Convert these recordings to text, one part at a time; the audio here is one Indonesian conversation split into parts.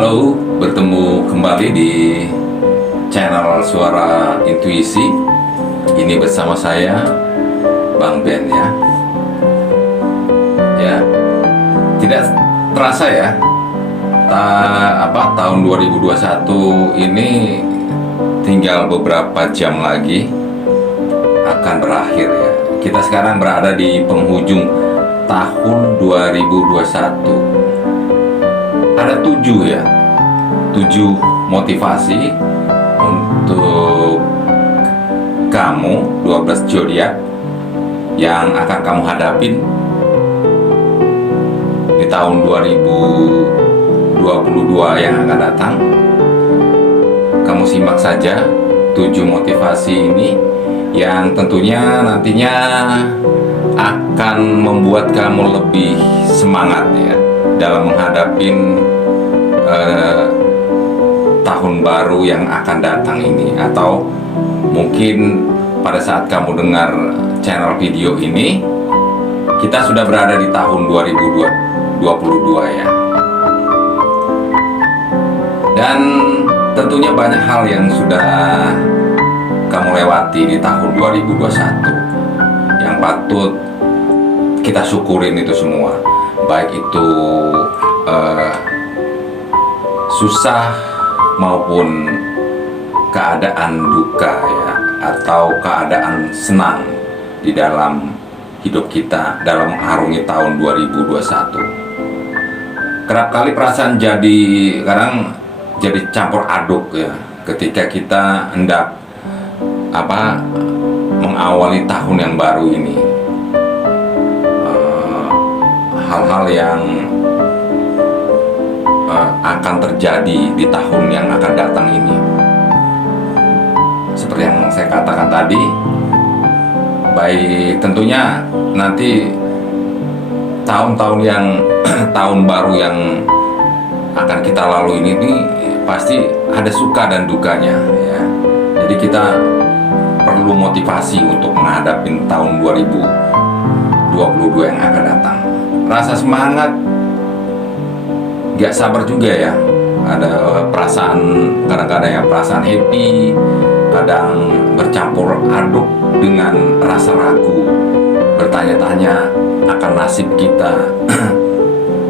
Halo, bertemu kembali di channel Suara Intuisi. Ini bersama saya, Bang Ben ya. Ya, tidak terasa ya. Tahun 2021 ini tinggal beberapa jam lagi akan berakhir ya. Kita sekarang berada di penghujung tahun 2021. Ada 7 motivasi untuk kamu 12 zodiak yang akan kamu hadapin di tahun 2022 yang akan datang. Kamu simak saja 7 motivasi ini yang tentunya nantinya akan membuat kamu lebih semangat ya dalam menghadapi tahun baru yang akan datang ini. Atau mungkin pada saat kamu dengar channel video ini, kita sudah berada di tahun 2022 ya. Dan tentunya banyak hal yang sudah kamu lewati di tahun 2021 yang patut kita syukurin itu semua. Baik itu susah maupun keadaan duka ya, atau keadaan senang di dalam hidup kita dalam mengarungi tahun 2021. Kerap kali perasaan kadang jadi campur aduk ya ketika kita hendak mengawali tahun yang baru ini. Hal-hal yang akan terjadi di tahun yang akan datang ini, seperti yang saya katakan tadi, baik tentunya nanti tahun-tahun yang tahun baru yang akan kita lalui ini pasti ada suka dan dukanya ya. Jadi kita perlu motivasi untuk menghadapi tahun 2022 yang akan datang. Rasa semangat, gak sabar juga ya. Ada perasaan, kadang-kadang ya perasaan happy, kadang bercampur aduk dengan rasa ragu, bertanya-tanya akan nasib kita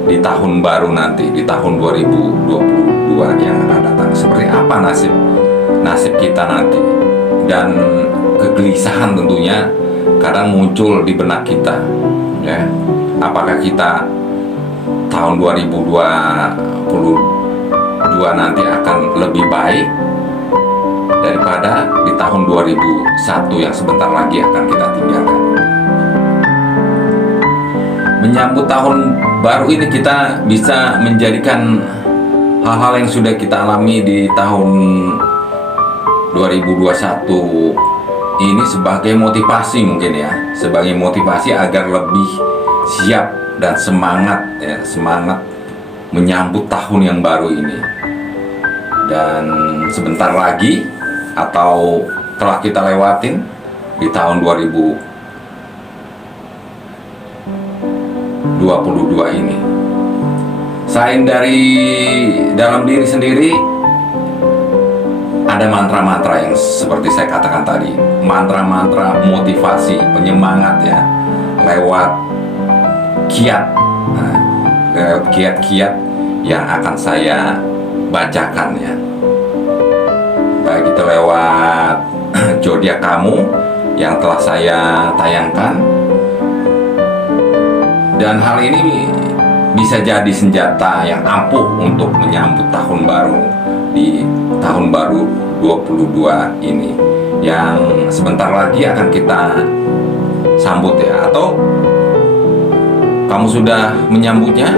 di tahun baru nanti, di tahun 2022 yang akan datang. Seperti apa nasib kita nanti. Dan kegelisahan tentunya kadang muncul di benak kita ya. Apakah kita tahun 2022 nanti akan lebih baik daripada di tahun 2001 yang sebentar lagi akan kita tinggalkan. Menyambut tahun baru ini kita bisa menjadikan hal-hal yang sudah kita alami di tahun 2021 ini sebagai motivasi mungkin ya, sebagai motivasi agar lebih siap dan semangat ya, semangat menyambut tahun yang baru ini. Dan sebentar lagi atau telah kita lewatin di tahun 2022 ini. Selain dari dalam diri sendiri, ada mantra-mantra yang seperti saya katakan tadi, mantra-mantra motivasi, penyemangat ya, lewat kiat-kiat yang akan saya bacakan ya. Baik itu lewat zodiak kamu yang telah saya tayangkan. Dan hal ini bisa jadi senjata yang ampuh untuk menyambut tahun baru di tahun baru 22 ini yang sebentar lagi akan kita sambut ya. Atau kamu sudah menyambutnya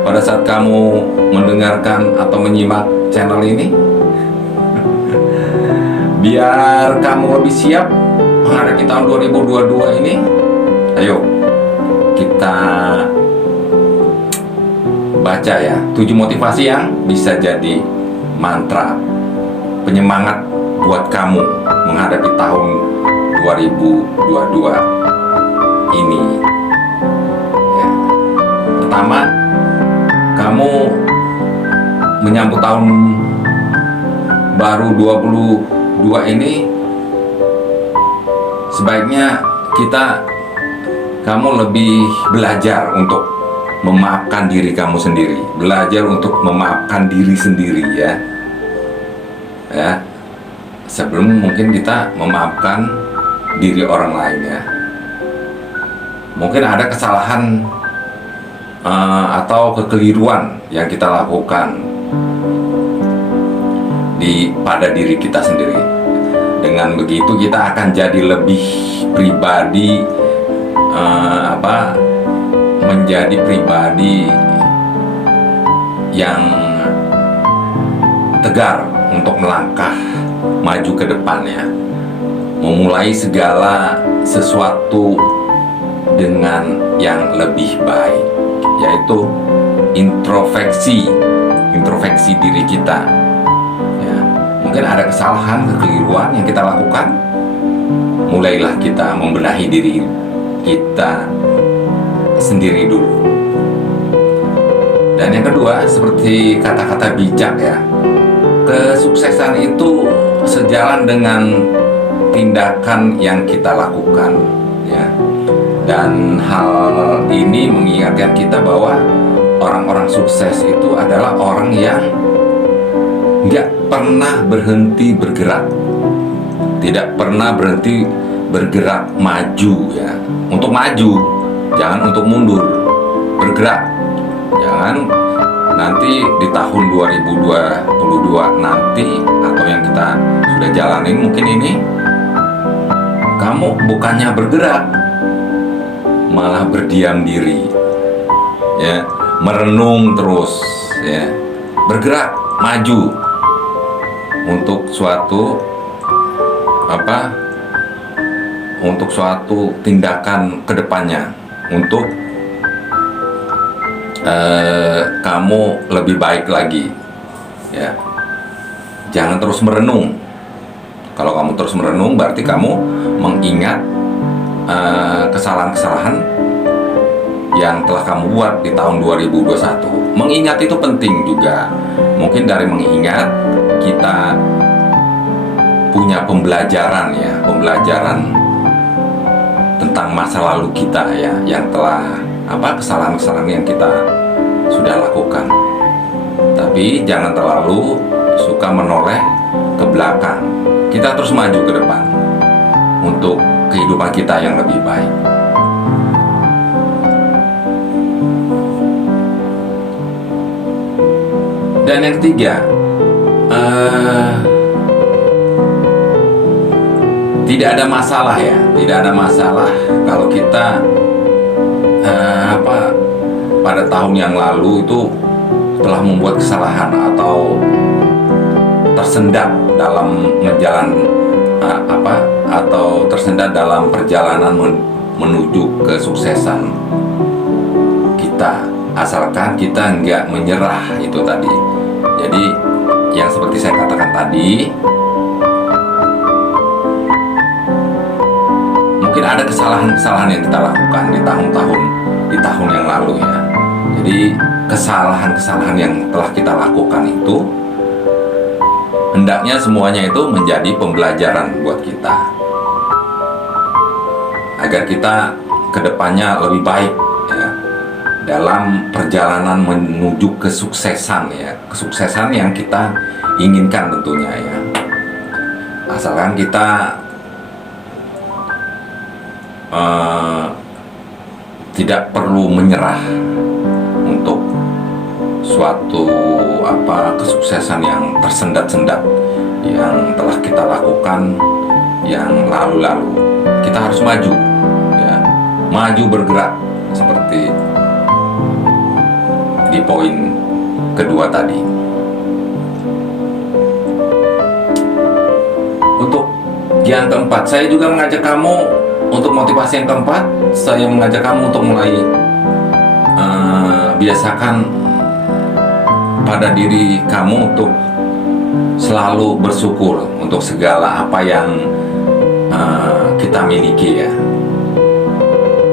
pada saat kamu mendengarkan atau menyimak channel ini? Biar kamu lebih siap menghadapi tahun 2022 ini, ayo kita baca ya 7 motivasi yang bisa jadi mantra penyemangat buat kamu menghadapi tahun 2022 ini ya. Pertama, kamu menyambut tahun baru 22 ini, sebaiknya kamu lebih belajar untuk memaafkan diri kamu sendiri, belajar untuk memaafkan diri sendiri ya. Sebelum mungkin kita memaafkan diri orang lain ya. Mungkin ada kesalahan atau kekeliruan yang kita lakukan pada diri kita sendiri. Dengan begitu kita akan jadi lebih pribadi, menjadi pribadi yang tegar untuk melangkah maju ke depannya, memulai segala sesuatu dengan yang lebih baik, yaitu introspeksi diri kita ya. Mungkin ada kesalahan, kekeliruan yang kita lakukan, mulailah kita membenahi diri kita sendiri dulu. Dan yang kedua, seperti kata-kata bijak ya, kesuksesan itu sejalan dengan tindakan yang kita lakukan ya. Dan hal ini mengingatkan kita bahwa orang-orang sukses itu adalah orang yang nggak pernah berhenti bergerak, tidak pernah berhenti bergerak maju ya. Untuk maju, jangan untuk mundur, bergerak. Jangan nanti di tahun 2022 nanti, atau yang kita sudah jalanin mungkin ini, kamu bukannya bergerak, malah berdiam diri ya, merenung terus ya. Bergerak maju untuk suatu untuk suatu tindakan kedepannya, untuk kamu lebih baik lagi ya. Jangan terus merenung. Kalau kamu terus merenung, berarti kamu mengingat kesalahan-kesalahan yang telah kamu buat di tahun 2021. Mengingat itu penting juga. Mungkin dari mengingat kita punya pembelajaran ya, pembelajaran tentang masa lalu kita ya, yang telah kesalahan-kesalahan yang kita sudah lakukan. Tapi jangan terlalu suka menoleh ke belakang. Kita terus maju ke depan untuk kehidupan kita yang lebih baik. Dan yang ketiga, tidak ada masalah ya, tidak ada masalah kalau kita pada tahun yang lalu itu telah membuat kesalahan atau tersendat dalam atau tersendat dalam perjalanan menuju kesuksesan kita, asalkan kita nggak menyerah. Itu tadi. Jadi yang seperti saya katakan tadi, mungkin ada kesalahan-kesalahan yang kita lakukan di tahun yang lalu ya. Jadi kesalahan-kesalahan yang telah kita lakukan itu hendaknya semuanya itu menjadi pembelajaran buat kita, agar kita kedepannya lebih baik ya, dalam perjalanan menuju kesuksesan ya, kesuksesan yang kita inginkan tentunya ya. Asalkan kita tidak perlu menyerah untuk suatu kesuksesan yang tersendat-sendat yang telah kita lakukan yang lalu-lalu. Kita harus maju ya, maju bergerak seperti di poin kedua tadi. Untuk yang keempat, saya juga mengajak kamu untuk motivasi yang keempat, saya mengajak kamu untuk mulai biasakan pada diri kamu untuk selalu bersyukur untuk segala apa yang kita miliki ya,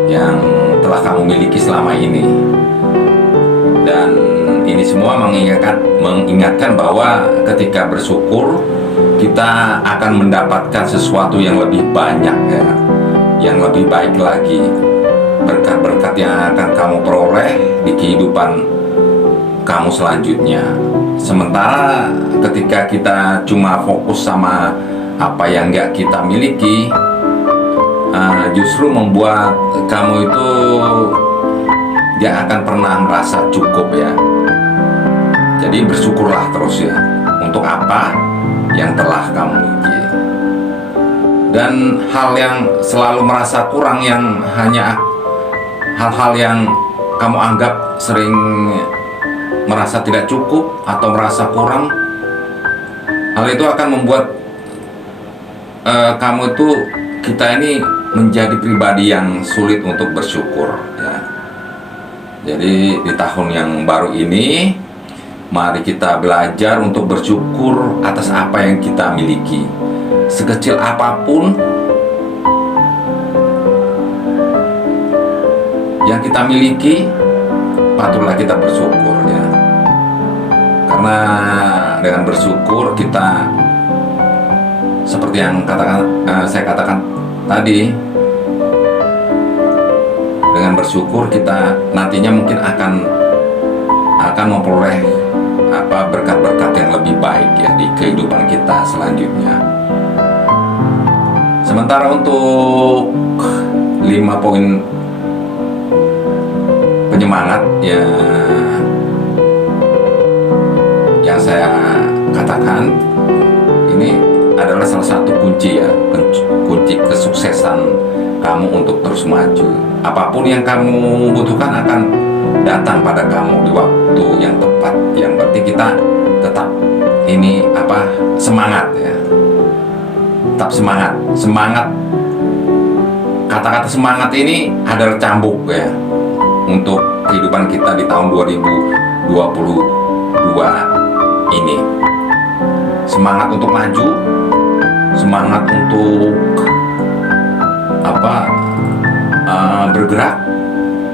yang telah kamu miliki selama ini. Dan ini semua mengingatkan bahwa ketika bersyukur kita akan mendapatkan sesuatu yang lebih banyak ya, yang lebih baik lagi. Berkat-berkat yang akan kamu peroleh di kehidupan kamu selanjutnya. Sementara ketika kita cuma fokus sama apa yang nggak kita miliki, justru membuat kamu itu gak akan pernah merasa cukup ya. Jadi bersyukurlah terus ya untuk apa yang telah kamu miliki. Dan hal yang selalu merasa kurang, yang hanya hal-hal yang kamu anggap sering merasa tidak cukup atau merasa kurang, hal itu akan membuat kamu itu, kita ini menjadi pribadi yang sulit untuk bersyukur ya. Jadi di tahun yang baru ini, mari kita belajar untuk bersyukur atas apa yang kita miliki. Sekecil apapun yang kita miliki, patutlah kita bersyukur ya. Karena dengan bersyukur kita, seperti yang saya katakan tadi, dengan bersyukur kita nantinya mungkin akan memperoleh berkat-berkat yang lebih baik ya di kehidupan kita selanjutnya. Sementara untuk 5 poin penyemangat ya yang saya katakan, ini adalah salah satu kunci ya, kunci kesuksesan kamu untuk terus maju. Apapun yang kamu butuhkan akan datang pada kamu di waktu yang tepat. Yang penting kita tetap semangat ya, tetap semangat. Kata-kata semangat ini adalah cambuk ya untuk kehidupan kita di tahun 2022 ini. Semangat untuk maju, semangat untuk bergerak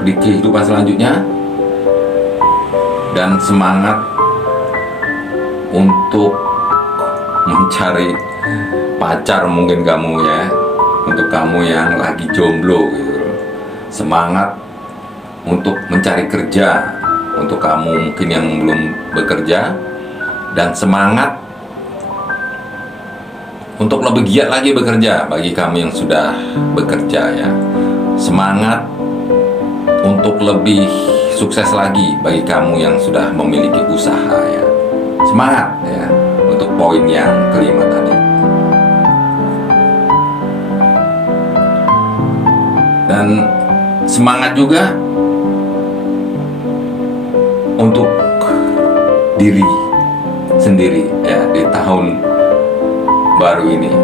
di kehidupan selanjutnya, dan semangat untuk mencari pacar mungkin kamu ya, untuk kamu yang lagi jomblo gitu. Semangat untuk mencari kerja untuk kamu mungkin yang belum bekerja, dan semangat untuk lebih giat lagi bekerja bagi kami yang sudah bekerja ya. Semangat untuk lebih sukses lagi bagi kamu yang sudah memiliki usaha ya. Semangat ya untuk poin yang kelima tadi. Dan semangat juga untuk diri sendiri ya di tahun baru ini.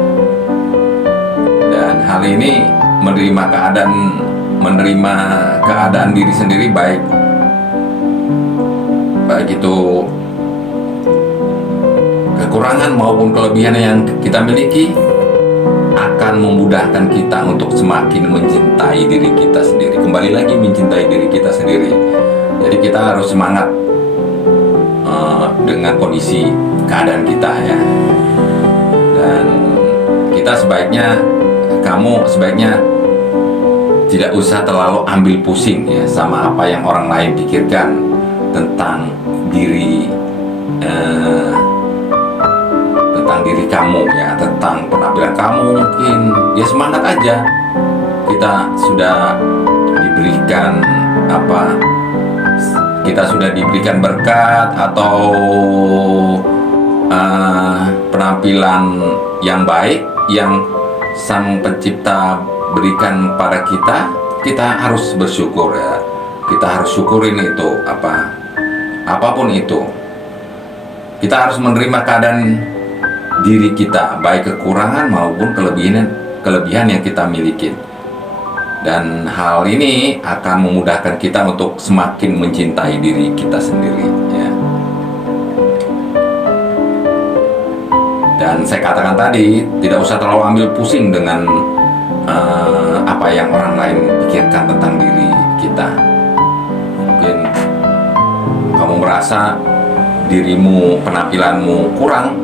Dan hal ini menerima keadaan diri sendiri, baik itu kekurangan maupun kelebihan yang kita miliki, akan memudahkan kita untuk semakin mencintai diri kita sendiri. Kembali lagi mencintai diri kita sendiri. Jadi kita harus semangat dengan kondisi keadaan kita ya. Dan kamu sebaiknya tidak usah terlalu ambil pusing ya sama apa yang orang lain pikirkan tentang diri kamu ya, tentang penampilan kamu mungkin. Ya semangat aja. Kita sudah diberikan berkat atau penampilan yang baik yang Sang Pencipta berikan pada kita harus bersyukur ya. Kita harus syukurin itu apapun itu. Kita harus menerima keadaan diri kita, baik kekurangan maupun kelebihan yang kita miliki. Dan hal ini akan memudahkan kita untuk semakin mencintai diri kita sendiri ya. Dan saya katakan tadi, tidak usah terlalu ambil pusing dengan apa yang orang lain pikirkan tentang diri kita. Mungkin kamu merasa merasa dirimu, penampilanmu kurang,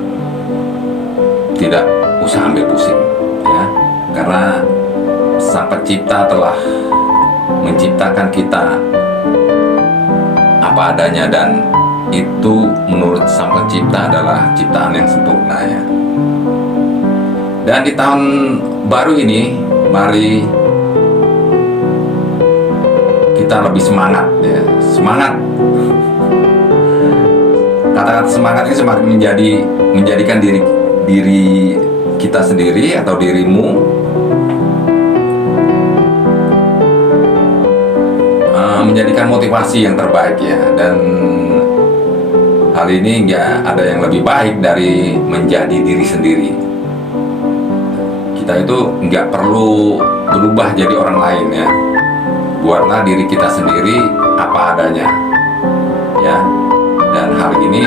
tidak usah ambil pusing ya, karena Sang Pencipta telah menciptakan kita apa adanya, dan itu menurut Sang Pencipta adalah ciptaan yang sempurna ya. Dan di tahun baru ini, mari kita lebih semangat ya. Semangat, kata-kata semangat ini semakin menjadikan diri kita sendiri atau dirimu menjadikan motivasi yang terbaik ya. Dan hal ini nggak ada yang lebih baik dari menjadi diri sendiri. Kita itu nggak perlu berubah jadi orang lain ya. Buatlah diri kita sendiri apa adanya ya. Dan hal ini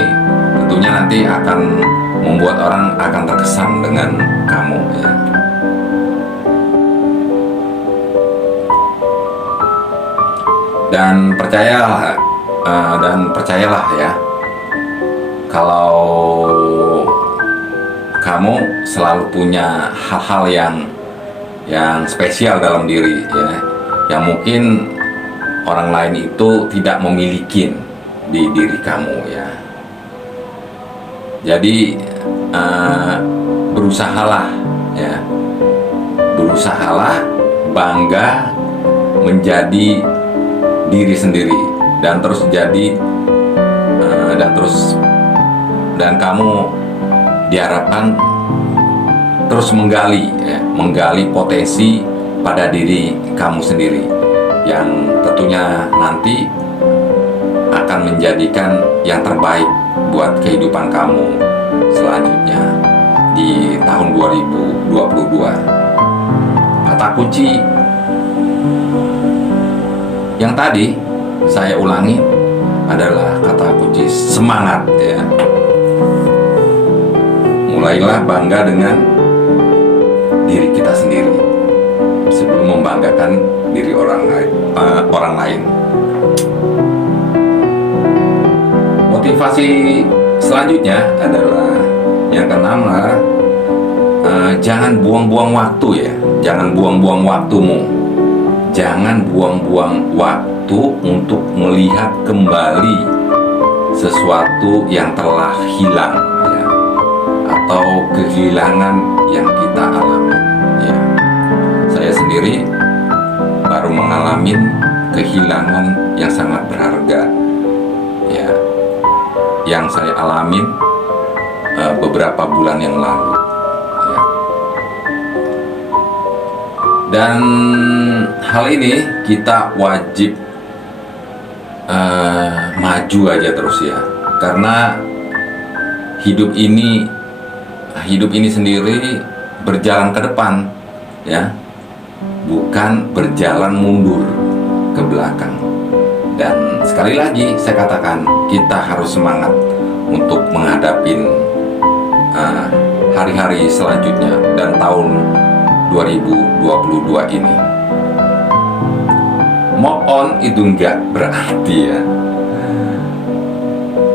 tentunya nanti akan membuat orang akan terkesan dengan kamu ya. Dan percayalah ya, kalau kamu selalu punya hal-hal yang spesial dalam diri ya, yang mungkin orang lain itu tidak memiliki di diri kamu ya. Jadi berusahalah ya, berusahalah bangga menjadi diri sendiri, dan terus jadi dan kamu diharapkan terus menggali potensi pada diri kamu sendiri, yang tentunya nanti akan menjadikan yang terbaik buat kehidupan kamu selanjutnya di tahun 2022. Kata kunci yang tadi saya ulangi adalah kata kunci semangat ya. Mulailah bangga dengan diri kita sendiri sebelum membanggakan diri orang lain. Motivasi selanjutnya adalah yang keenam lah, jangan buang-buang waktu ya. Jangan buang-buang waktumu. Jangan buang-buang waktu untuk melihat kembali sesuatu yang telah hilang ya, atau kehilangan yang kita alami ya. Saya sendiri baru mengalami kehilangan yang sangat berharga ya, yang saya alamin beberapa bulan yang lalu ya. Dan hal ini kita wajib maju aja terus ya, karena hidup ini sendiri berjalan ke depan ya, bukan berjalan mundur ke belakang. Dan sekali lagi saya katakan, kita harus semangat untuk menghadapi hari-hari selanjutnya dan tahun 2022 ini. Move on itu enggak berarti ya,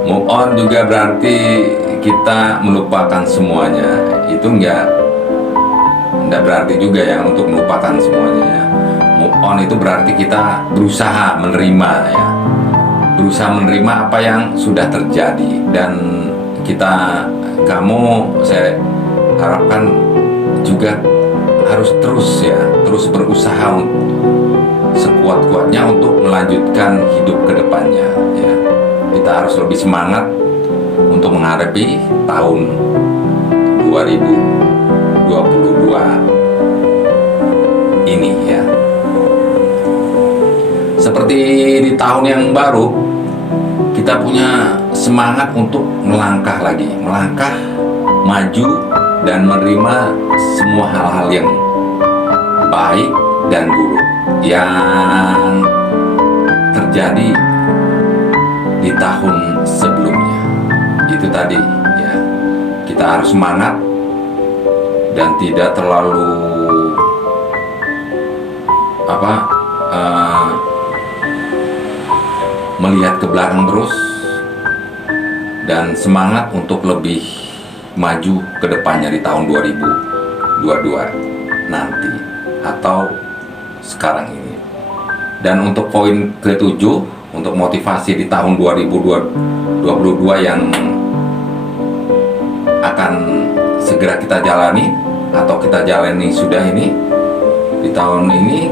move on juga berarti kita melupakan semuanya. Itu enggak berarti juga ya untuk melupakan semuanya ya. Move on itu berarti kita berusaha menerima ya, berusaha menerima apa yang sudah terjadi. Dan saya harapkan juga harus terus berusaha sekuat-kuatnya untuk melanjutkan hidup ke depannya ya. Kita harus lebih semangat untuk menghadapi tahun 2022 ini ya. Seperti di tahun yang baru, kita punya semangat untuk melangkah maju dan menerima semua hal-hal yang baik dan buruk yang terjadi di tahun sebelumnya. Itu tadi ya, kita harus semangat dan tidak terlalu melihat ke belakang terus, dan semangat untuk lebih maju ke depannya di tahun 2022 nanti atau sekarang ini. Dan untuk poin ke-7, untuk motivasi di tahun 2022 yang akan segera kita jalani atau kita jalani sudah ini di tahun ini,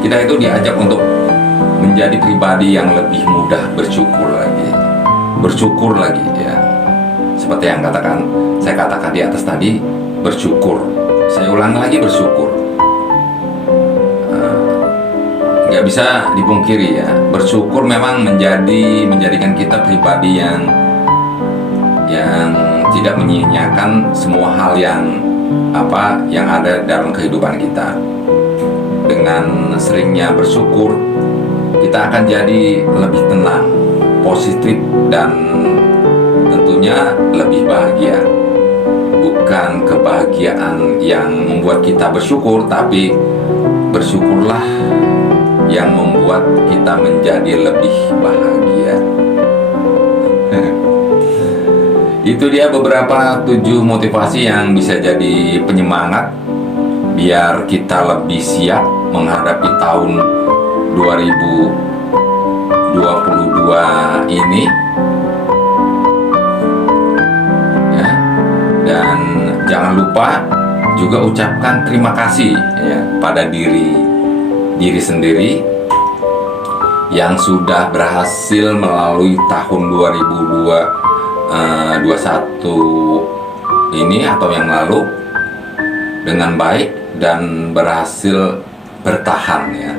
kita itu diajak untuk menjadi pribadi yang lebih mudah bersyukur lagi ya. Seperti yang saya katakan di atas tadi, bersyukur. Saya ulang lagi, bersyukur. Nggak bisa dipungkiri ya, bersyukur memang menjadikan kita pribadi yang tidak menyia-nyiakan semua hal yang ada dalam kehidupan kita. Dengan seringnya bersyukur, kita akan jadi lebih tenang, positif, dan tentunya lebih bahagia. Bukan kebahagiaan yang membuat kita bersyukur, tapi bersyukurlah yang membuat kita menjadi lebih bahagia. Itu dia beberapa 7 motivasi yang bisa jadi penyemangat biar kita lebih siap menghadapi tahun 2022 ini ya. Dan jangan lupa juga ucapkan terima kasih ya pada diri sendiri yang sudah berhasil melalui tahun 2021 ini atau yang lalu dengan baik dan berhasil bertahan ya.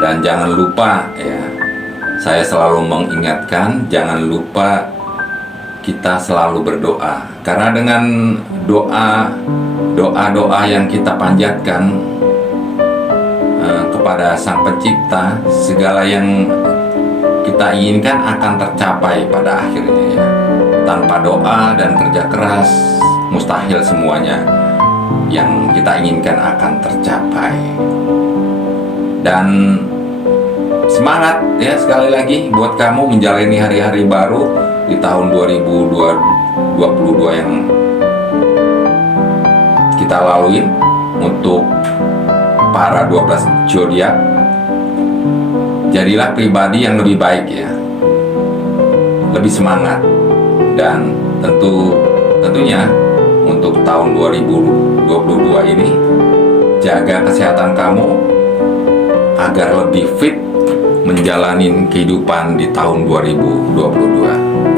Dan jangan lupa ya, saya selalu mengingatkan, jangan lupa kita selalu berdoa, karena dengan doa yang kita panjatkan kepada Sang Pencipta, segala yang kita inginkan akan tercapai pada akhirnya ya. Tanpa doa dan kerja keras, mustahil semuanya yang kita inginkan akan tercapai. Dan semangat ya, sekali lagi buat kamu menjalani hari-hari baru di tahun 2022 yang kita lalui. Untuk para 12 zodiak, jadilah pribadi yang lebih baik ya, lebih semangat. Dan tentunya untuk tahun 2022 ini, jaga kesehatan kamu agar lebih fit menjalani kehidupan di tahun 2022.